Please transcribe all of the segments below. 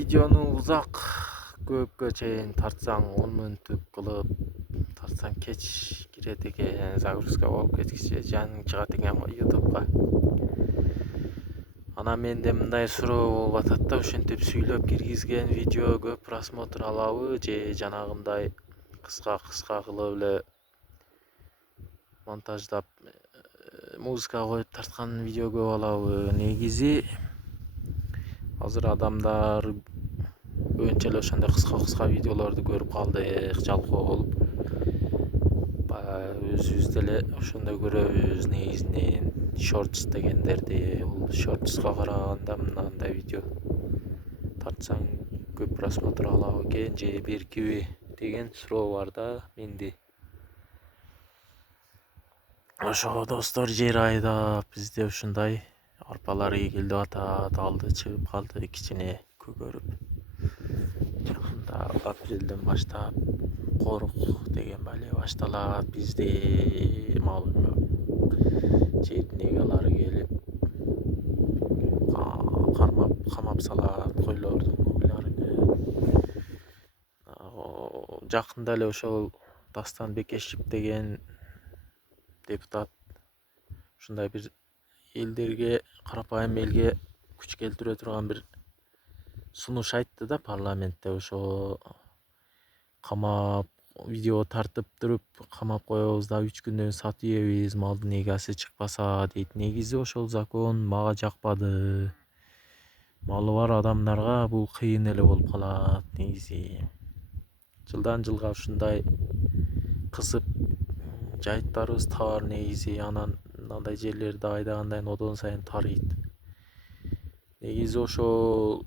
Видеону узак көпкө чейин тартсаң 10 мүнөттүк кылып тартсаң кеч кирет экен, загрузка болуп кеткиче жаның чыгат экен го YouTube'га. Анан менде мындай суроо болуп атат да, ошентип сүйлөп киргизген видео көп просмотр алабы же жанагындай кыска кылып эле монтаждап музыка коюп тарткан видео көп алабы? Негизи азыр адамдар көбүнчө эле ошондой кыска видеолорду көрүп калдык, жалкоо болуп. Өзүбүз деле ошондой көрөбүз негизинен. Shorts дегендерди, бул shortsко караганда мындай видео тартсаң көп просмотр алабы экен же беркиби деген суроо бар да менде. Ошо достор, жер айдап бизде ушундай арпалар эгилип атат, алды чыгып калды кичине көгөрүп. Жакында апрелден баштап корук деген бале башталат бизде. Жердин эгалары келип камап салат койлордун уйларын. Жакында эле ошол Дастан Бекешев деген депутат ушундай бир элдерге, карапайым элге күч келтире турган бир сунуш айтты да парламентте. Ошо камап видео тартып туруп камап коебуз да 3 күндөн сатып ийебиз, малдын эгасы чыкпаса дейт. Негизи ошол закон мага жакпады. Малы бар адамдарга бул кыйын эле болуп калат негизи. Жылдан жылга ушундай кысып жайыттарыбыз тар негизи, анан мындай жерлерди айдагандай одон сайын тарыйт. Негизи ошого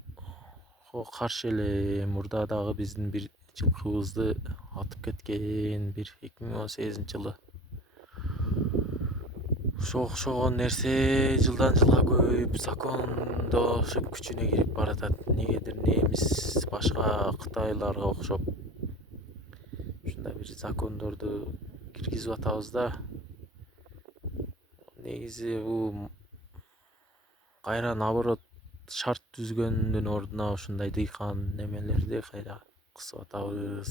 каршы эле мурда дагы биздин бир жылкыбызды атып кеткен, бир 2018-жылы. Ошого окшогон нерсе жылдан жылга көбөйүп, закондошуп күчүнө кирип баратат. Негедир немис, башка Кытайларга окшоп ушундай бир закондорду киргизип атабыз да. Негизи бул кайра наоборот шарт түзгөндүн ордуна ушундай дыйкан немелерди кайра кысып атабыз.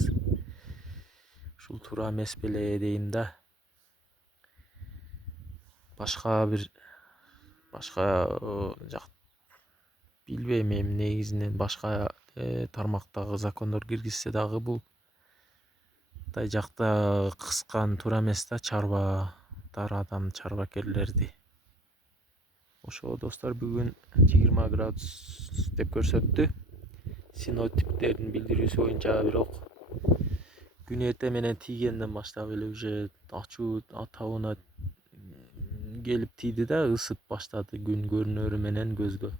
Ушул туура эмес беле дейм да. Башка жак билбейм, эми негизинен башка тармактагы закондор киргизсе дагы бул мындай жакта кыскан туура эмес да, чарбакерлерди. Ошо достор, бүгүн 20 градус деп көрсөттү синоптиктердин билдирүүсү боюнча. Бирок күн эртең менен тийгенден баштап эле уже ачуу табына келип тийди да, ысып баштады күн көрүнөрү менен көзгө.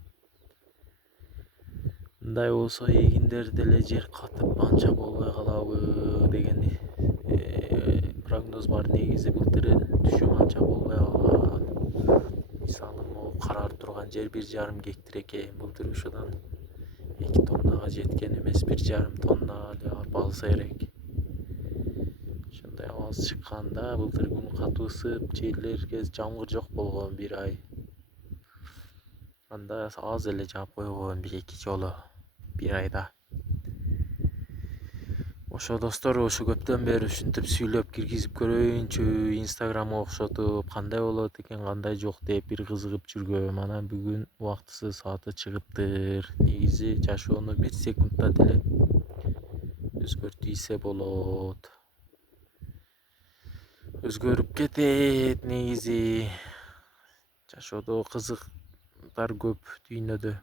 Мындай болсо эгиндер деле жер катып анча болбой калабы деген прогноз бар. Негизи былтыр түшүм анча болбой калган. Мисалы, могу карап турган жер 1,5 гектар экен, былтыр ушудан 2 тоннага жеткен эмес, 1,5 тонна эле арпа алса керек. Ошондой абалы чыкканда былтыр күн катуу ысып, жерлерге жамгыр жок болгон 1 ай. Анда аз эле жаап койгон 1-2 жолу 1 айда. Ошо достор, ушу көптөн бери ушинтип сүйлөп киргизип көрөйүнчү, Инстаграмга окшотуп, кандай болот экен, кандай жок деп бир кызыгып жүргөм. Анан бүгүн убактысы сааты чыгыптыр. Негизи жашоону 1 секундта деле өзгөртийсе болот. Өзгөрүп кетет негизи. Жашоодо кызыктар көп дүйнөдө.